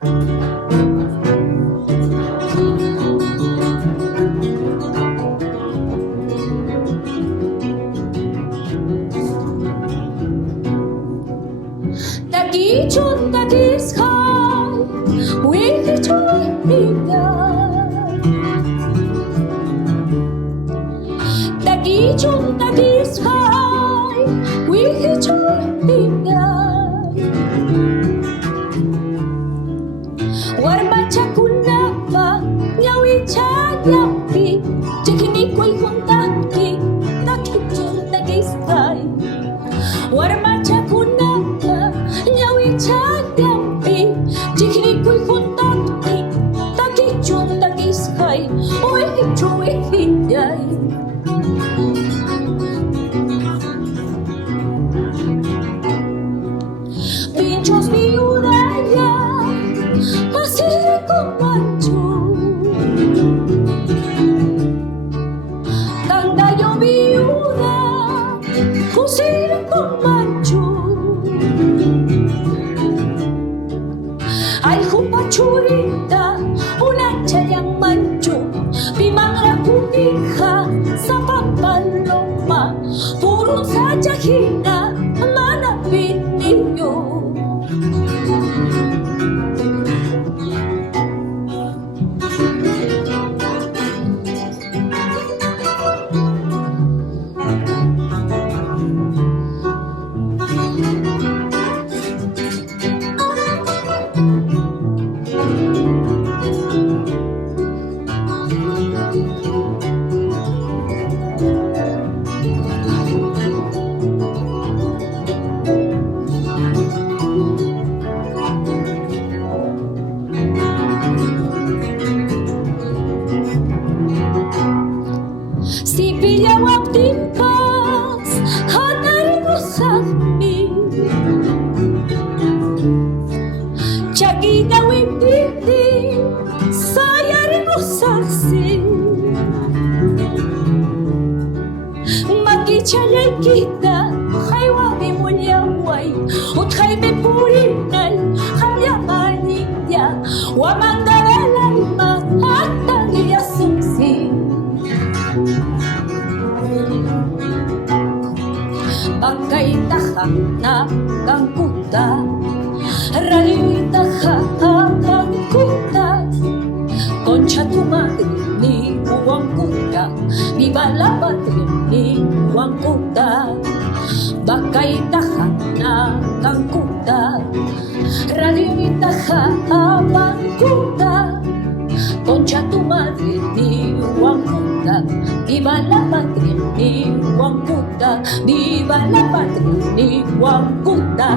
Taki chun taki sky, with joy in Taki chun taki sky, with joy in Warmacha kunapa, nyawi chayapi, chikini kway kuntaki, taki chun taki sky. Warmacha kunapa, nyawi chayapi, chikini kway kuntaki, taki chun taki sky, oy choy hiyay. Pinchos miudaya, así como Tandayo viuda, cosir con macho. Ay churita, una chayang mancho, bimang rakuniha sa pampaloma, puro sa jahina, manapin ninyo. Si pillawap timpas, hanay mo sa amin. Tiyagi dawin diti, sayari mo sa sin. Magkichalay kita, kay wabi mo liyaway, ut kay bepurinal, kamyaman niya, wamang daralan mahatang iyasumsin. Bagay taha na kang kuta, raliwi taha kang kuta, concha tu madre ni uwang kuta, viva la patria ni uwang kuta. Bagay taha na kang kuta, raliwi taha kang kuta, concha tu madre ni uwang kuta, viva la patria ni uwang kuta, viva la patria ni uwang kuta.